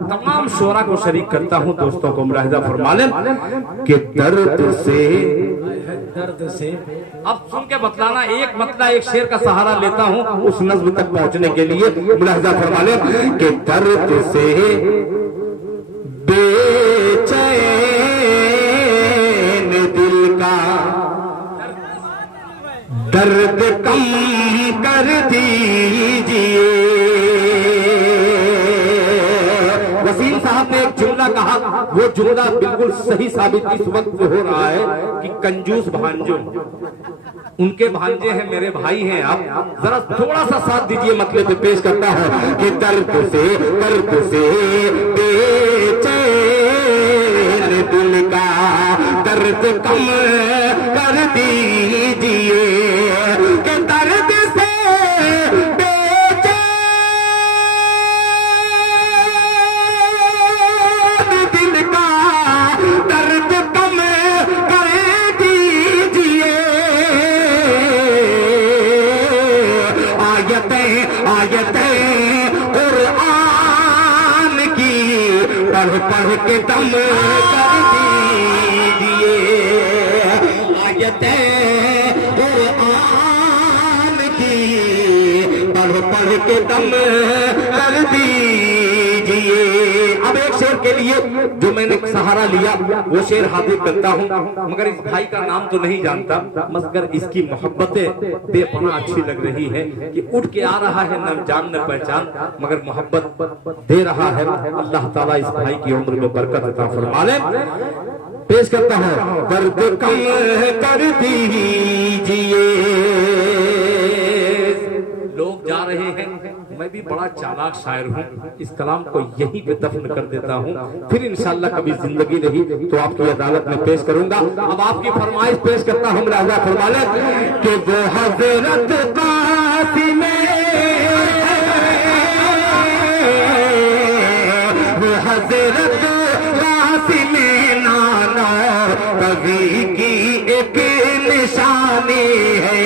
तमाम शोरा को शरीक करता हूँ दोस्तों को मुलाहिजा फरमा लें कि दर्द से अब सुन के बतलाना, एक मतला एक शेर का सहारा लेता हूँ उस नज़्म तक पहुँचने के लिए। मुलाहिजा फरमा लें कि दर्द से बेचैन दिल का दर्द कम कर दीजिए। वसीम साहब ने एक जुमला कहा, वो जुमला बिल्कुल सही साबित इस वक्त हो रहा है कि कंजूस भांजो, उनके भांजे हैं, मेरे भाई हैं। आप जरा थोड़ा सा साथ दीजिए, मतलब पे पेश करता है कि दर्द से बेचैन दिल का दर्द कम कर दीजिए। कि दर्द से बेचैन दिल का दर्द कम कर दीजिए। आयतें कुरान की पढ़ के दम कर दीजिए। आयतें कुरान की पढ़ के दम कर दीजिए। अब एक शेर के लिए जो मैंने सहारा लिया वो शेर हाजिर करता हूँ, मगर इस भाई का नाम तो नहीं जानता, मगर इसकी मोहब्बतें बेपनाह अच्छी लग रही है कि उठ के आ रहा है, न जान न पहचान, मगर मोहब्बत दे रहा है। अल्लाह ताला इस भाई की उम्र में बरकत अता फरमा ले। पेश करता हूँ, दर्द कम कर दीजिए। लोग जा रहे हैं, मैं भी बड़ा चालाक शायर हूँ, इस कलाम को यहीं पे दफन कर देता हूँ, फिर इंशाअल्लाह कभी जिंदगी रही तो आपकी अदालत में पेश करूंगा। अब आपकी फरमाइश पेश करता हूँ, मुलाहिजा फरमा लें कि वो हज़रत कासिम, वो हज़रत कासिम नाना कवि की एक निशानी है।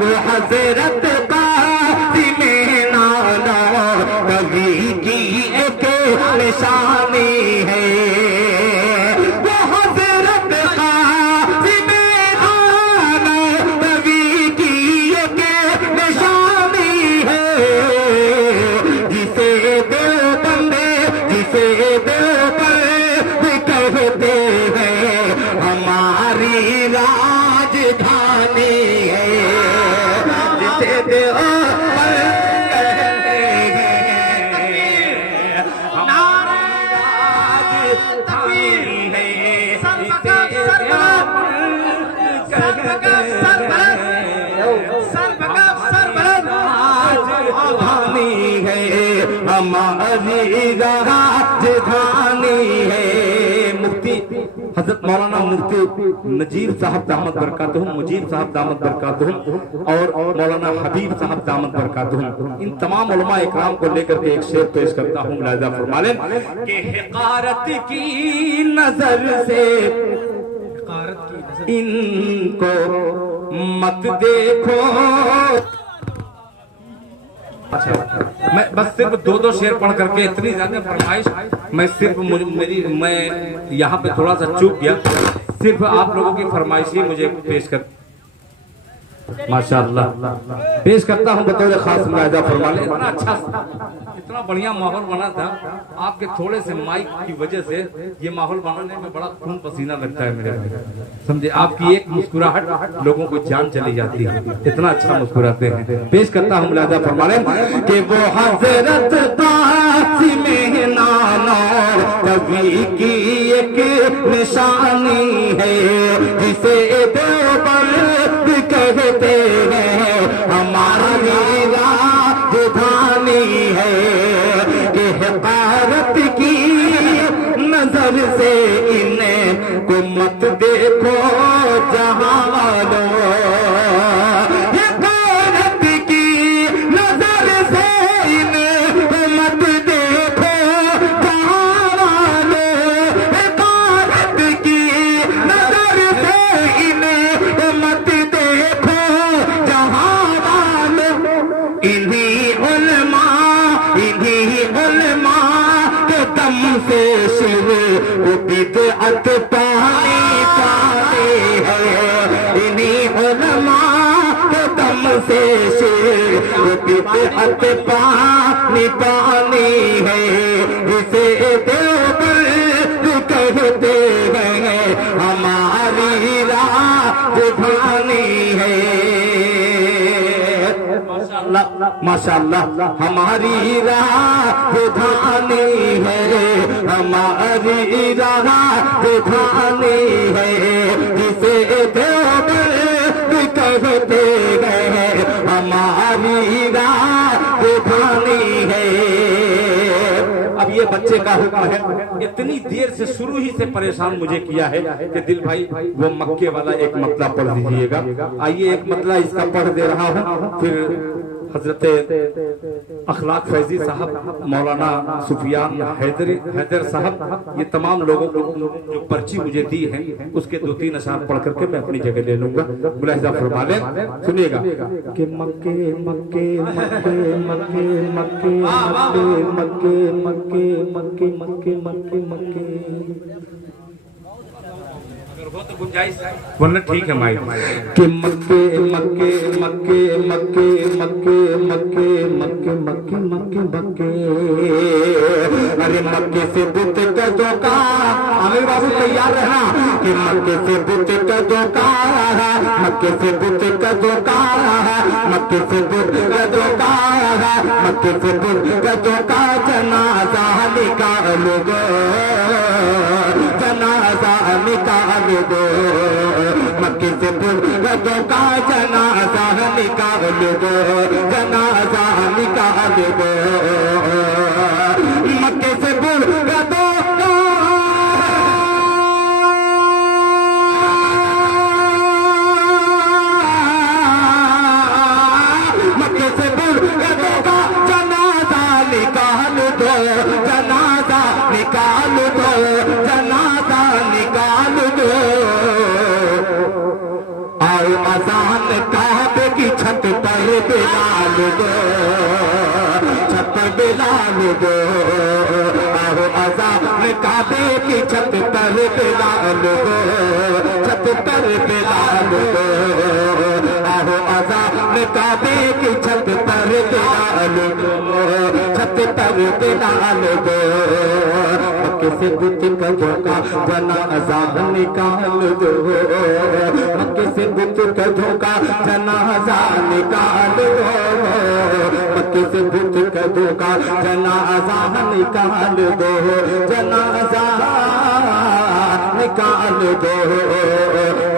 वो हज़रत निशानी है। वो हज़रत कासिम नाना नबी की एक निशानी है। जिसे देवबंद कहते हैं हमारी राजधानी है। जिसे हमारी राजधानी है। मुफ्ती हजरत मौलाना मुफ्ती नजीर साहब दामद बरकातहुम, मुजीब साहब दामद बरकातहुम और मौलाना हबीब साहब दामद बरकातहुम, इन तमाम उलमा इकराम को लेकर के एक शेर पेश करता हूँ, मुलाहिजा फरमा लें कि हिकारत की नजर से इनको मत देखो। अच्छा, मैं बस सिर्फ दो शेर पढ़ करके, इतनी ज्यादा फरमाइश, मैं सिर्फ मैं यहाँ पे थोड़ा सा चूक गया, सिर्फ आप लोगों की फरमाइश ही मुझे पेश कर, माशाअल्लाह पेश करता हूँ बतौर खास। मुलाहिजा फरमा ले, इतना अच्छा, इतना बढ़िया माहौल बना था, आपके थोड़े से माइक की वजह से ये माहौल बनाने में बड़ा खून पसीना लगता है मेरे भाई, समझे। आपकी एक मुस्कुराहट लोगों को जान चली जाती है, इतना अच्छा मुस्कुराते हैं। पेश करता हूँ, मुलाहिजा फरमा ले कि वो हज़रत कासिम नाना कवि की एक निशानी है। जिसे देवबंद कहते हैं हमारी राजधानी है। कि हिकारत की नजर से इन्हें को मत देखो जहानो। हिकारत की नजर से इन्हें को मत देखो जहानो। हिकारत की नजर से इन्हें को मत देखो जहानो। इन्हीं उलमा दम से शिर बिदअत पानी पानी है। इन्हीं उलमा के दम से शिर बिदअत पानी पानी है। जिसे देवबंद कहते हैं हमारी राजधानी है। माशाअल्लाह हमारी राजधानी है, हमारी राजधानी है। जिसे देवबंद कहते हैं हमारी राजधानी है। अब ये बच्चे का हुक्म है, इतनी देर से शुरू ही से परेशान मुझे किया है कि दिल भाई वो मक्के वाला एक मतला पढ़ दीजिएगा। आइए एक मतला इसका पढ़ दे रहा हूँ, फिर हजरत अखलाक फैजी साहब, मौलाना सुफियान हैदर साहब, ये तमाम लोगों को जो पर्ची मुझे दी है उसके 2-3 अशार पढ़ करके मैं अपनी जगह ले लूंगा। मुलाहिजा फरमा लें, सुनिएगा कि मक्के मक्के मक्के मक्के मक्के मक्के मक्के मक्के मक्के मक्के मक्के हो तो गुंजाइश है, वरना ठीक है माइक कि मक्के मक्के मक्के मक्के मक्के मक्के मक्के मक्के मक्के मक्के। अरे मक्के से बुत का धोखा, आमिर बाबू तैयार रहना कि मक्के से बुत का धोखा, मक्के से बुत का धोखा, मक्के से बुत का धोखा, मक्के से बुत का धोखा। जनाजा निकालो गो, जनाजा निकालो गो, मक्के से बुत का धोखा। जनाजा निकालो गो, जनाजा निकालो गो, मक्के से बुत का धोखा। मक्के से बुत का धोखा, जनाजा निकाल दो, जनाजा निकाल दो, जनाजा निकाल दो। आओ अजान काबे की छत पर बिलाल दो, छत पर बिलाल दो। आओ अजान काबे की छत पर बिलाल दो, छत पर बिलाल दो। आओ अजान काबे की छत पर बिलाल दो, छत पर बिलाल दो। मक्के से बुत का धोखा, जनाजा निकाल दो, मक्के से बुत का धोखा, जनाजा निकाल दो, मक्के से बुत का धोखा, जनाजा निकाल दो, जनाजा निकाल दो।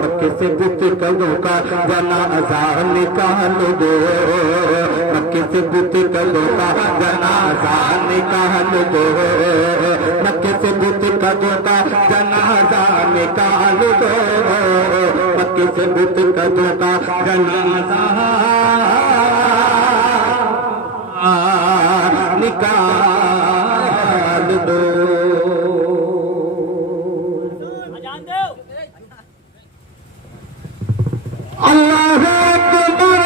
मक्के से बुत का धोखा, जनाजा निकाल दो, मक्के से बुत का धोखा, जनाजा निकाल दो, मक्के से बुत का धोखा, जनाजा निकाल दो, मक्के से बुत का धोखा, जनाजा निकाल दो। अल्लाह अकबर,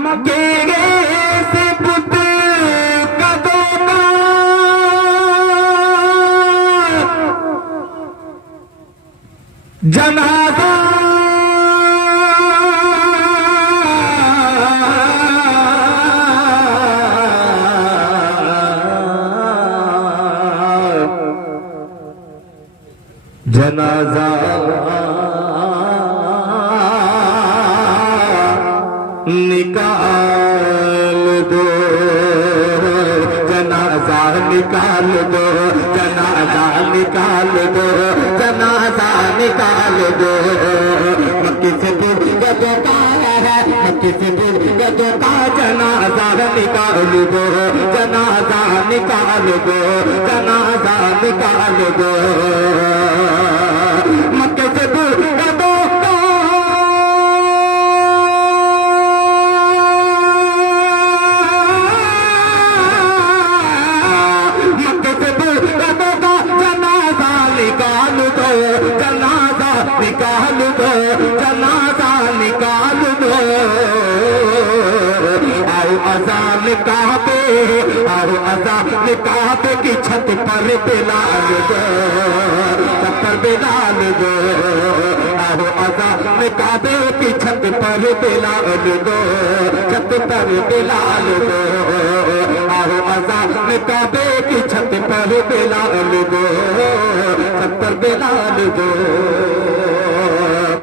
मक्के से बुत का धोखा, जनाजा जनाजा निकाल दो, जनाजा निकाल दो, जनाजा निकाल दो, जनाजा निकाल दो। मक्के से बुत का धोखा है, मक्के किसी दिल का जनाजा निकाल दो, जनाजा निकाल दो, जनाजा निकाल दो। मक्के से दूर कर दो निकाल दो, जनाजा निकाल दो। आओ अज़ान काबे, आओ अज़ान काबे की छत पर बिलाल दो, छत पर बिलाल दो। आओ अज़ान काबे की छत पर बिलाल दो, छत पर बिलाल दो। आओ अज़ान काबे की छत पर बिलाल दो, छत पर बिलाल दो।